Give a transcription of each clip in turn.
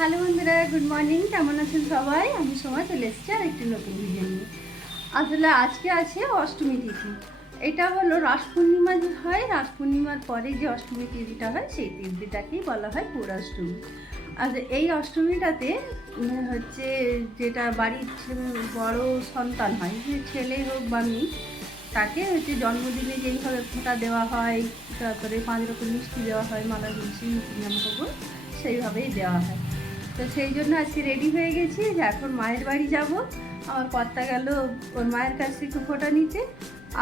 Hello বন্ধুরা, good morning. কেমন আছেন সবাই? আমি সময় চলে এসেছি আর একটি নতুন ভিডিও নিয়ে। আসলে আজকে আছে অষ্টমী তিথি। এটা হলো রাস পূর্ণিমা যে হয়, রাস পূর্ণিমার পরে যে অষ্টমী তিথিটা হয়, সেই তিথিটাকেই বলা হয় পৌরাষ্টমী। আর এই অষ্টমীটাতে হচ্ছে যেটা বাড়ির বড় সন্তান হয়, যে ছেলে হোক বা মেয়ে, তাকে হচ্ছে জন্মদিনে যেইভাবে ফোঁটা দেওয়া হয়, তারপরে পাঁচ রকম মিষ্টি দেওয়া হয়, মালা মিষ্টি, জামা কাপড়, সেইভাবেই দেওয়া হয়। তো সেই জন্য আজকে রেডি হয়ে গেছি যে এখন মায়ের বাড়ি যাব। আমার কর্তা গেল ওর মায়ের কাছ থেকে ফোঁটা নিতে।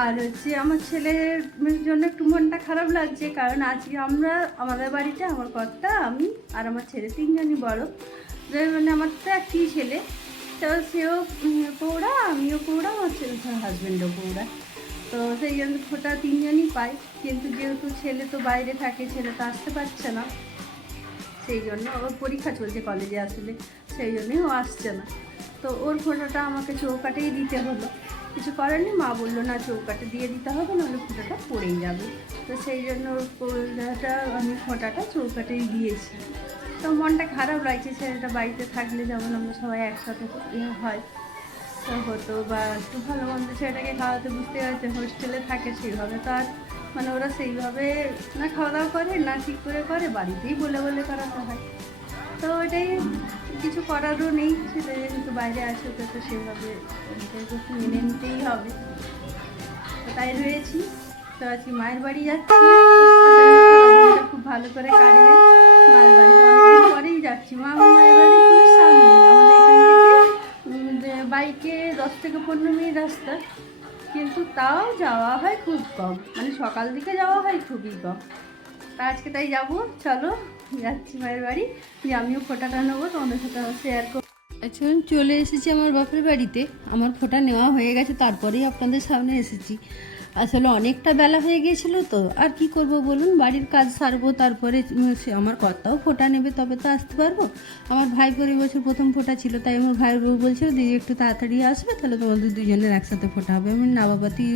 আর হচ্ছে আমার ছেলের জন্য একটু মনটা খারাপ লাগছে কারণ আজকে আমরা, আমাদের বাড়িতে আমার কর্তা, আমি আর আমার ছেলে তিনজনই বড়। মানে আমার তো একটি ছেলে। তো সেও পৌড়া, আমিও পৌড়া, আমার ছেলে হাজব্যান্ডও পৌড়া। তো সেই জন্য ফোটা তিনজনই পাই। কিন্তু যেহেতু ছেলে তো বাইরে থাকে, ছেলে তো আসতে পারছে না। সেই জন্য ওর পরীক্ষা চলছে কলেজে আসলে, সেই জন্যই ও আসছে না। তো ওর ফোটাটা আমাকে চৌকাটেই দিতে হলো। কিছু করার নেই, মা বলল, না, চৌকাটে দিয়ে দিতে হবে, নাহলে ফোটাটা পড়েই যাবে। তো সেই জন্য ফোটাটা আমি ফোটাটা চৌকাটেই দিয়েছি। তো মনটা খারাপ লাগছে, ছেলেটা বাড়িতে থাকলে যেমন আমরা সবাই একসাথে ইয়ে হয়, তো হতো বা একটু ভালো মন্দ ছেলেটাকে খাওয়াতে, বুঝতে পারছে, হোস্টেলে থাকে সেইভাবে তো আর মানে ওরা সেইভাবে না খাওয়া দাওয়া করে, না ঠিক করে করে, বাড়িতেই বলে বলে করাতে হয়। তো ওটাই কিছু করারও নেই ছেলে যেহেতু বাইরে আসে তো তো সেভাবে মেনে নিতেই হবে। তাই রয়েছি। তো আজকে মায়ের বাড়ি যাচ্ছি। খুব ভালো করে কাটবে। মায়ের অনেকদিন পরেই যাচ্ছি। মা মায়ের বাড়ি আমাদের বাইকে দশ থেকে পনেরো মিনিট রাস্তা। কিন্তু তাও যাওয়া হয় খুব কম। মানে সকাল দিকে যাওয়া হয় খুবই কম। তা আজকে তাই যাব। চলো, যাচ্ছি মায়ের বাড়ি। যে আমিও ফোটাটা নেব, তোমাদের সাথে শেয়ার করব। আচ্ছা চলে এসেছি আমার বাপের বাড়িতে। আমার ফোটা নেওয়া হয়ে গেছে, তারপরেই আপনাদের সামনে এসেছি। আসলে অনেকটা বেলা হয়ে গিয়েছিল তো, আর কি করব বলুন? বাড়ির কাজ সারবো, তারপরে সে আমার কর্তাও ফোটা নেবে, তবে তো আসতে পারব। আমার ভাই পরে বছর প্রথম ফোটা ছিল, তাই আমার ভাই বউ বলছিল, দিদি, একটু তাড়াতাড়ি আসবে, তাহলে তোমাদের দুজনের একসাথে ফোটা হবে। আমি না বাবা, তুই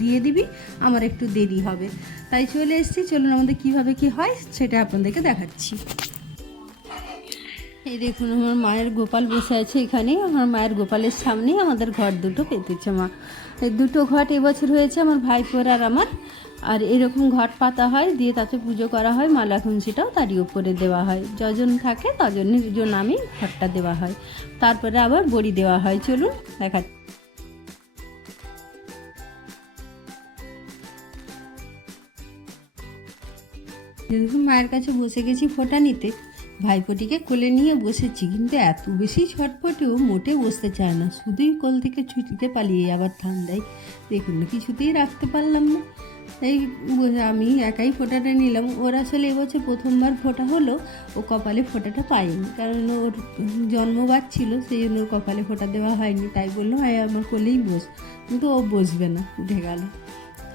দিয়ে দিবি, আমার একটু দেরি হবে। তাই চলে এসেছি। চলুন আমাদের কীভাবে কি হয়, সেটা আপনাদেরকে দেখাচ্ছি। এই দেখুন, আমার মায়ের গোপাল বসে আছে এখানে। আমার মায়ের গোপালের সামনেই আমাদের ঘর দুটো পেতেছে মা। এই দুটো ঘট এবছর হয়েছে আমার ভাইপোর আর আমার। আর এরকম ঘট পাতা হয়, দিয়ে তাতে পুজো করা হয়, মালা খুঞ্চিটাও তারই উপরে দেওয়া হয়। যজন থাকে তজনের জন্য আমি ঘটটা দেওয়া হয়। তারপরে আবার বড়ি দেওয়া হয়। চলুন, দেখা মায়ের কাছে বসে গেছি ফোঁটা নিতে। ভাইপোটিকে কোলে নিয়ে বসেছি, কিন্তু এত বেশি ছটপটেও মোটে বসতে চায় না। শুধুই কোল থেকে ছুটিতে পালিয়ে আবার ঠান্ডায়। দেখুন না কিছুতেই রাখতে পারলাম না। এই আমি একাই ফোঁটাটা নিলাম। ওর আসলে এবছর প্রথমবার ফোঁটা হলো, ও কপালে ফোঁটাটা পায়নি। কারণ ওর জন্মবার ছিল, সেই জন্য কপালে ফোঁটা দেওয়া হয়নি। তাই বলল হ্যাঁ আমার কোলেই বস। কিন্তু ও বসবে না, উঠে গেল।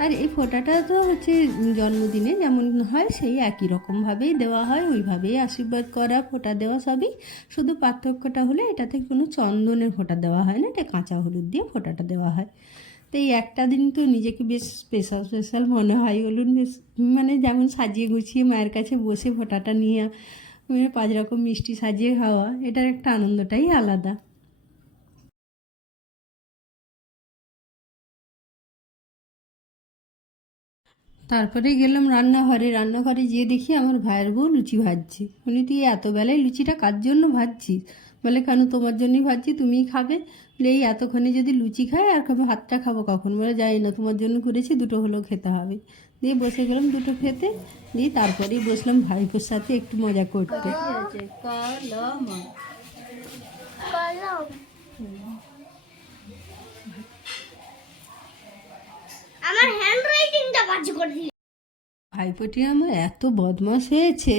আর এই ফোঁটাটা তো হচ্ছে জন্মদিনে যেমন হয়, সেই একই রকমভাবেই দেওয়া হয়, ওইভাবেই আশীর্বাদ করা, ফোঁটা দেওয়া সবই। শুধু পার্থক্যটা হলে এটাতে কোনো চন্দনের ফোঁটা দেওয়া হয় না, এটা কাঁচা হলুদ দিয়ে ফোঁটাটা দেওয়া হয়। তো এই একটা দিন তো নিজেকে বেশ স্পেশাল স্পেশাল মনে হয়, বলুন বেশ মানে যেমন সাজিয়ে গুছিয়ে মায়ের কাছে বসে ফোঁটাটা নিয়ে মানে পাঁচ রকম মিষ্টি সাজিয়ে খাওয়া, এটার একটা আনন্দটাই আলাদা। তারপরে গেলাম রান্নাঘরে। রান্নাঘরে যেয়ে দেখি আমার ভাইয়ের বউ লুচি ভাজছে। উনি তুই এত বেলায় লুচিটা কার জন্য ভাজছিস? বলে কেন তোমার জন্যই ভাজছি তুমিই খাবে। বলে এই এতক্ষণে যদি লুচি খাই আর খাব হাতটা খাব কখন? বলে যাই না তোমার জন্য করেছি দুটো হলেও খেতে হবে। দিয়ে বসে গেলাম দুটো খেতে। দিয়ে তারপরেই বসলাম ভাইপোর সাথে একটু মজা করতে। কলম কলম আমার হ্যান্ড বাজে করে দিল ভাইপোটি আমার এত বদমাস হয়েছে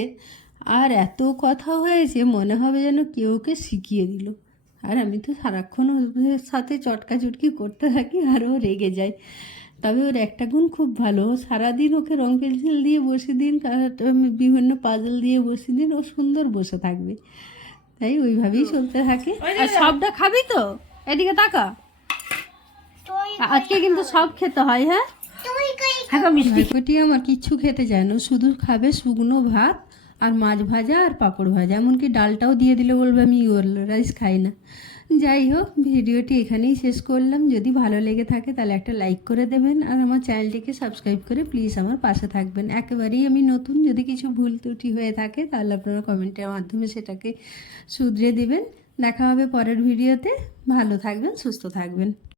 আর এত কথা হয়েছে মনে হবে যেন কেউ ওকে শিখিয়ে দিল। আর আমি তো সারাক্ষণ ওর সাথে চটকা চটকি করতে থাকি আর ও রেগে যায়। তবে ওর একটা গুণ খুব ভালো ও সারাদিন ওকে রং পেন্সিল দিয়ে বসে দিন বিভিন্ন পাজল দিয়ে বসে দিন ও সুন্দর বসে থাকবে। তাই ওইভাবেই চলতে থাকে। আর সবটা খাবি তো? এদিকে তাকা। আজকে কিন্তু সব খেতে হয় হ্যাঁ? তুই কই ভাইপোটি আমার কিচ্ছু খেতে চায় না। শুধু খাবে শুকনো ভাত আর মাছ ভাজা আর পাঁপড় ভাজা। এমনকি ডালটাও দিয়ে দিলে বলবে আমি ইয়োলো রাইস খাই না। যাই হোক, ভিডিওটি এখানেই শেষ করলাম। যদি ভালো লেগে থাকে তাহলে একটা লাইক করে দেবেন আর আমার চ্যানেলটিকে সাবস্ক্রাইব করে প্লিজ আমার পাশে থাকবেন। একেবারেই আমি নতুন। যদি কিছু ভুল ত্রুটি হয়ে থাকে তাহলে আপনারা কমেন্টের মাধ্যমে সেটাকে শুধরে দিবেন। দেখা হবে পরের ভিডিওতে। ভালো থাকবেন, সুস্থ থাকবেন।